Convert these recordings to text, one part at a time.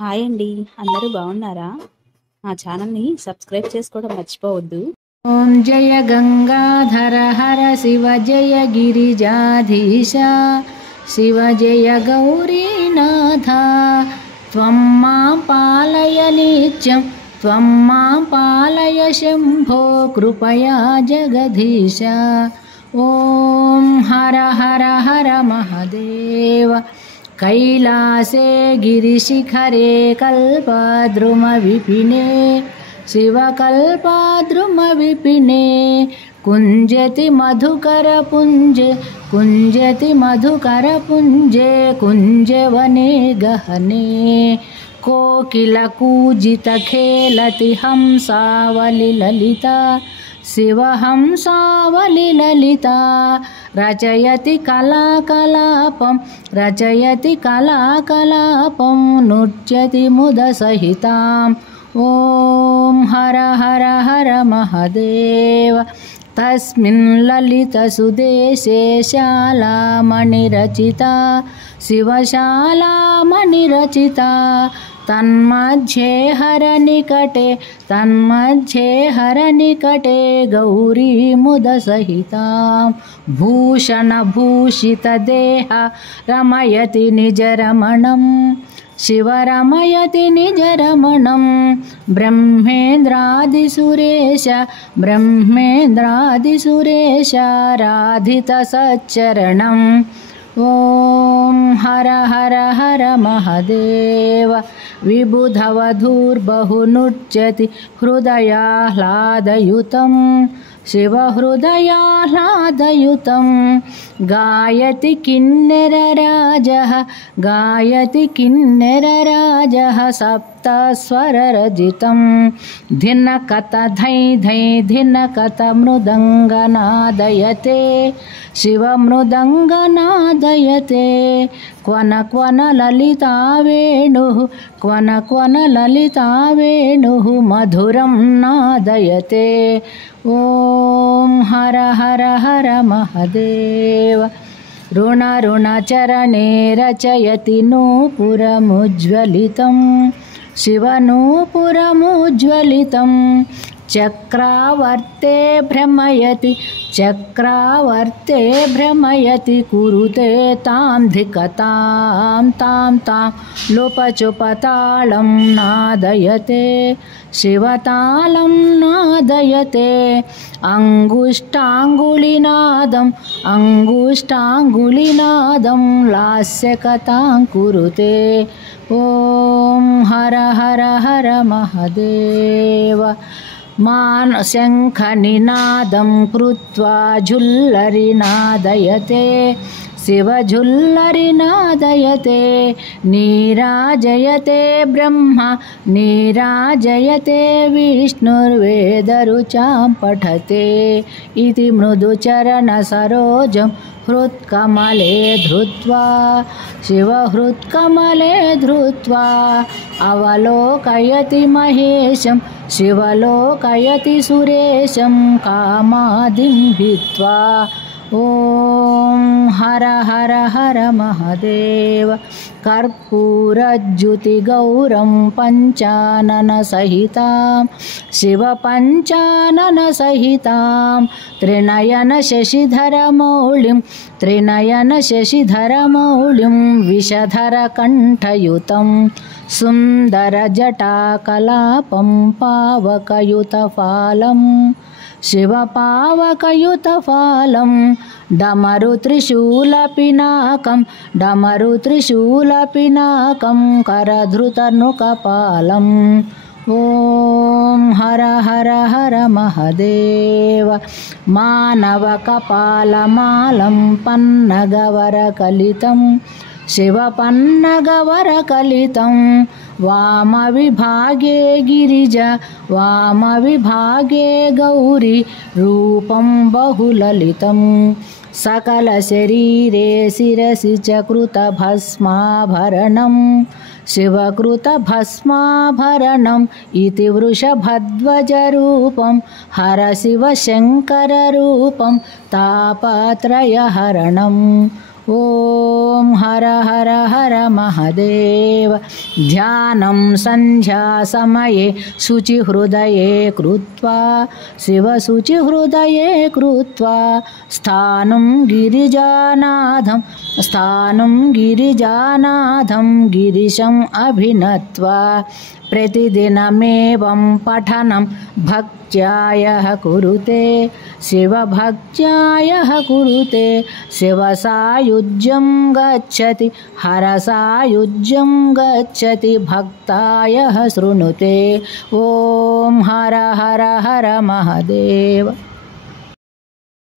Hi అండి. అందరూ బాగున్నారా? మా ఛానల్‌ని సబ్స్క్రైబ్ చేసుకోవడం మర్చిపోవద్దు. ఓం జయ గంగాధర హర శివ జయ గిరిజాధీశ శివ జయ గౌరీనాథ త్వం మాం పాలయ నిత్యం త్వం మాం పాలయ శంభో కృపయా జగదీశ. ఓం హర హర హర మహదేవ. कैलासे गिरिशिखरे कल्पद्रुमविपिने शिवकल्पद्रुमविपिने कुञ्जति मधुकरपुञ्जे कुञ्जति मधुकरपुञ्जे कुञ्जवने गहने कोकिलकूजितखेलति हंसावलिललिता शिवहंसावलिललिता रचयति कलाकलापं नृत्यति मुदसहितां. ॐ हर हर हर महदेव. तस्मिन् ललितसुदेशे शालामणिरचिता शिवशालामणिरचिता तन्मध्ये हरनिकटे गौरी मुदसहितां. भूषणभूषितदेह रमयति निजरमणं शिवरमयति निजरमणं. ब्रह्मेन्द्रादिसुरेश राधितसच्चरणम्. ॐ हर हर हर महदेव. विबुधवधूर्बहुनृत्यति हृदयाह्लादयुतं शिवहृदयाह्लादयुतं. गायति किन्नरराजः सप्तस्वररजितं. धिनकत धै धै धिनकत मृदङ्गनादयते शिवमृदङ्गनादयते. क्वन क्वन ललिता वेणुः मधुरं नादयते. ॐ हर हर हर महदेव. ऋणचरणे रचयति नूपुरमुज्ज्वलितं शिवनूपुरमुज्ज्वलितं. चक्रावर्ते भ्रमयति कुरुते तां धिकतां तां लोपचुपतालं नादयते शिवतालं नादयते. अङ्गुष्ठाङ्गुलिनादं लास्यकथां कुरुते. ॐ हर हर हर महदेव. शङ्खनिनादं कृत्वा झुल्लरिनादयते शिवझुल्लरिनादयते. नीराजयते ब्रह्मा नीराजयते विष्णुर्वेदरुचां पठते इति मृदुचरणसरोजं हृत्कमले धृत्वा शिवहृत्कमले धृत्वा. अवलोकयति महेशं शिवलोकयति सुरेशं कामादिं हित्वा. ॐ हर हर हर महदेव. कर्पूरज्युतिगौरं पञ्चाननसहितां शिवपञ्चाननसहितां. त्रिनयनशशिधरमौलिं विषधरकण्ठयुतं. सुन्दरजटाकलापं पावकयुतफालं शिवपावकयुतफालं. डमरुत्रिशूलपिनाकं करधृतनुकपालम्. ॐ हर हर हर महदेव. मानवकपालमालं पन्नगवरकलितं शिवपन्नगवरकलितं. वामविभागे गिरिजा वामविभागे गौरी रूपं बहुललितं. सकलशरीरे शिरसि च कृतभस्माभरणं शिवकृतभस्माभरणम् इति वृषभध्वजरूपं हरशिवशङ्कररूपं तापत्रयहरणम्. ॐ हर हर हर महादेव। ध्यानं सन्ध्यासमये शुचिहृदये कृत्वा शिवशुचिहृदये कृत्वा स्थानं गिरिजानाथं गिरिशम् अभिनत्वा प्रतिदिनमेवं पठनं भक्त्यायः कुरुते शिवभक्त्यायः कुरुते शिवसायुज्यं गच्छति हरसायुज्यं गच्छति भक्तायः शृणुते। ॐ हर हर हर महादेव।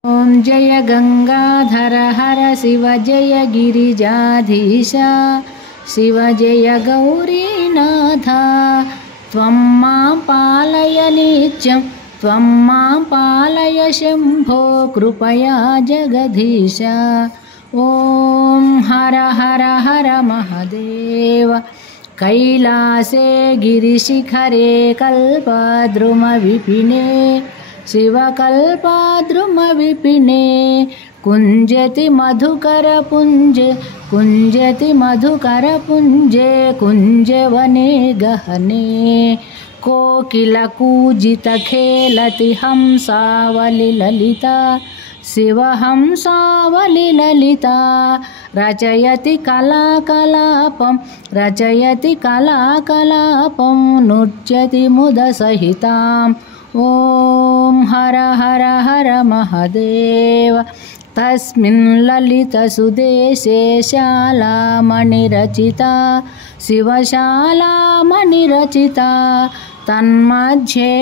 ॐ जय गंगाधर हर शिव जय गिरिजाधीश शिव जय गौरीनाथ। त्वं मां पालय नित्यं त्वं मां पालय शम्भो कृपया जगदीश। ॐ हर हर हर महादेव। कैलासे गिरिशिखरे कल्पद्रुमविपिने शिवकल्पद्रुमविपिने कुञ्जति मधुकरपुञ्जे कुञ्जवने गहने कोकिलकूजितखेलति हंसावलिललिता शिवहंसावलिललिता रचयति कलाकलापं नृत्यति मुदसहिताम्। ॐ हर हर हर महादेव। तस्मिन् ललितसुदेशे शालामणिरचिता शिवशालामणिरचिता तन्मध्ये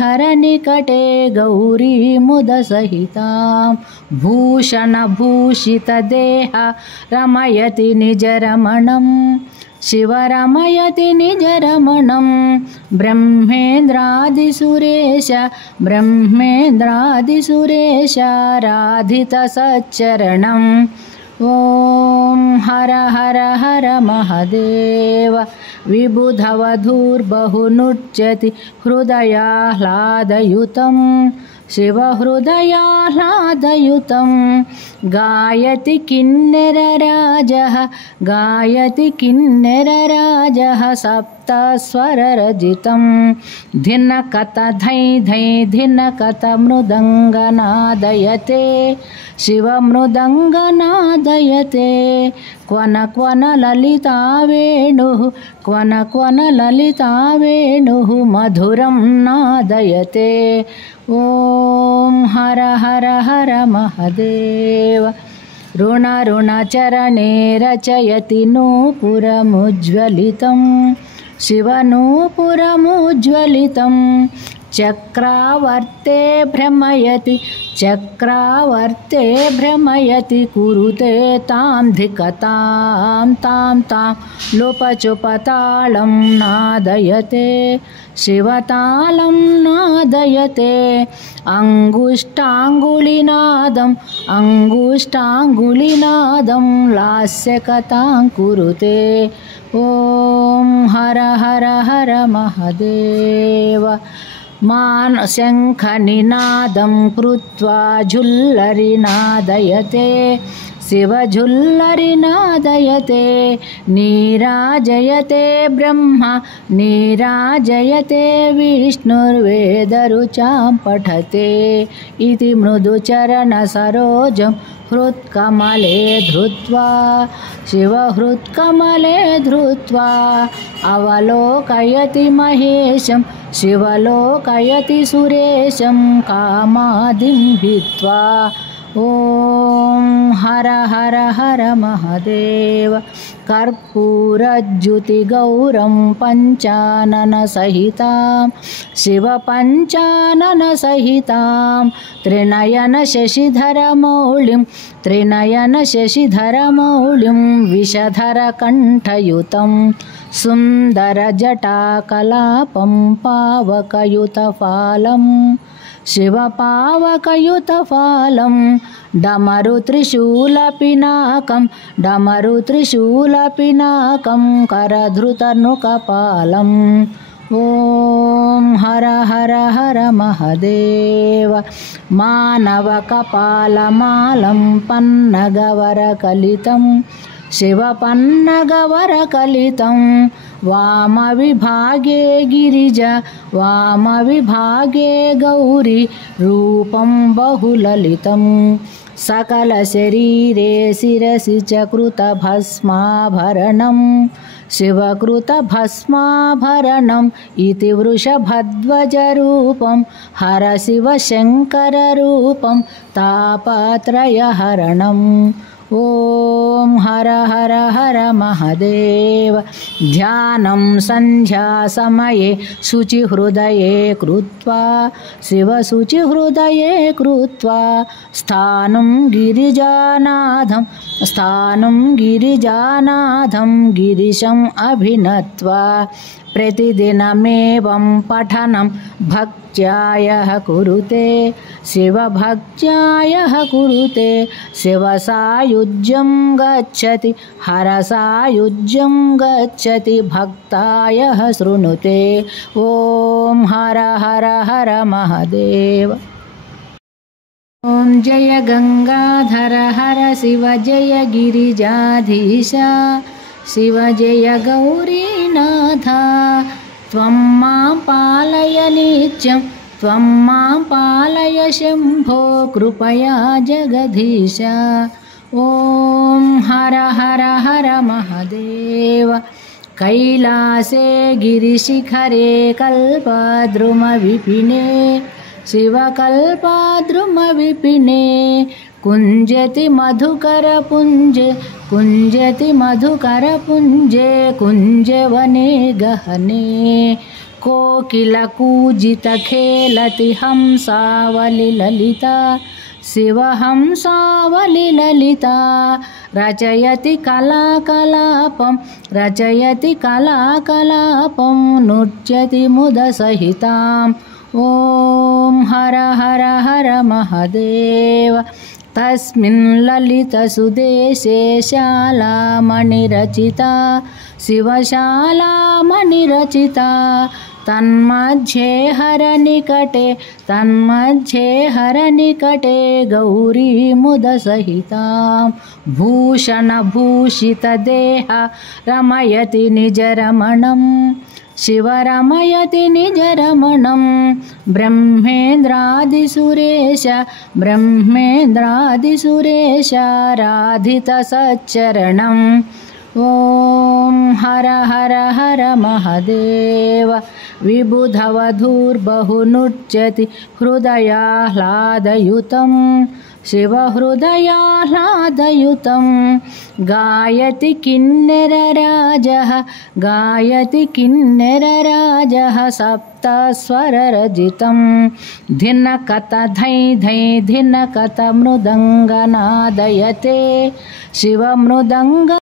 हरनिकटे गौरी मुदसहितां भूषणभूषितदेह रमयति निजरमणं शिवरमयति निजरमणं ब्रह्मेन्द्रादिसुरेशाराधितसच्चरणम्। ॐ हर हर हर महादेव। विबुधवधूर्बहुनृत्यति हृदयाह्लादयुतं शिवहृदयाह्लादयुतं गायति किन्नरराजः सप्तस्वररजितं धिनकत धै धै धिनकत मृदङ्गनादयते शिवमृदङ्गनादयते क्वन क्वन ललिता वेणुः मधुरं नादयते। ॐ हर हर हर महादेव। ऋणचरणे रचयति नूपुरमुज्ज्वलितं शिवनूपुरमुज्ज्वलितं चक्रावर्ते भ्रमयति कुरुते तां धिकतां तां लोपचुपतालं नादयते शिवतालं नादयते अङ्गुष्ठाङ्गुलिनादं लास्यकथां कुरुते। ॐ हर हर हर महादेव। शङ्खनिनादं कृत्वा झुल्लरिनादयते शिवझुल्लरिनादयते नीराजयते ब्रह्मा नीराजयते विष्णुर्वेदरुचां पठते इति मृदुचरणसरोजं हृत्कमले धृत्वा शिवहृत्कमले धृत्वा अवलोकयति महेशं शिवलोकयति सुरेशं कामादिं भित्वा। ॐ हर हर हर महादेव। कर्पूरज्युतिगौरं पञ्चाननसहितां शिवपञ्चाननसहितां त्रिनयनशशिधरमौलिं विषधरकण्ठयुतं सुन्दरजटाकलापं पावकयुतफालं शिवपावकयुतफालं डमरुत्रिशूलपिनाकं करधृतनुकपालं। ॐ हर हर हर महदेव मानवकपालमालं पन्नगवरकलितं शिवपन्नगवरकलितं वामविभागे गिरिजा वामविभागे गौरी रूपं बहुललितं सकलशरीरे शिरसि च कृतभस्माभरणं शिवकृतभस्माभरणम् इति वृषभध्वजरूपं हर शिवशङ्कररूपं तापत्रयहरणम् ॐ हर हर हर महदेव ध्यानं सन्ध्यासमये शुचिहृदये कृत्वा शिवशुचिहृदये कृत्वा स्थानं गिरिजानाथं गिरिशम् अभिनत्वा प्रतिदिनमेवं पठनं भक्त्यायः कुरुते शिवभक्त्यायः कुरुते शिवसायुज्यं गच्छति हरसायुज्यं गच्छति भक्तायः शृणुते ॐ हर हर हर महदेव ॐ जय गंगाधर हर शिव जय गिरिजाधीश शिव जय गौरीनाथ त्वं मां पालय नित्यं त्वं मां पालय शम्भो कृपया जगदीश ॐ हर हर हर महदेव कैलासे गिरिशिखरे कल्पद्रुमविपिने शिवकल्पद्रुमविपिने कुञ्जति मधुकरपुञ्जे कुञ्जवने गहने कोकिलकूजितखेलति हंसावलिललिता शिवहंसावलिललिता रचयति कलाकलापं नृत्यति मुदसहितां ॐ हर हर हर महदेव तस्मिन् ललितसुदेशे शालामणिरचिता शिवशालामणिरचिता तन्मध्ये हरनिकटे गौरीमुदसहितां भूषणभूषितदेहा रमयति निजरमणं शिवरमयति निजरमणं ब्रह्मेन्द्रादिसुरेश राधितसच्चरणम् ॐ हर हर हर महदेव विबुधवधूर्बहुनृत्यति हृदयाह्लादयुतं शिवहृदयाह्लादयुतं गायति किन्नरराजः सप्तस्वररजितं धिनकत धै धै धिनकत मृदङ्गनादयते शिवमृदङ्ग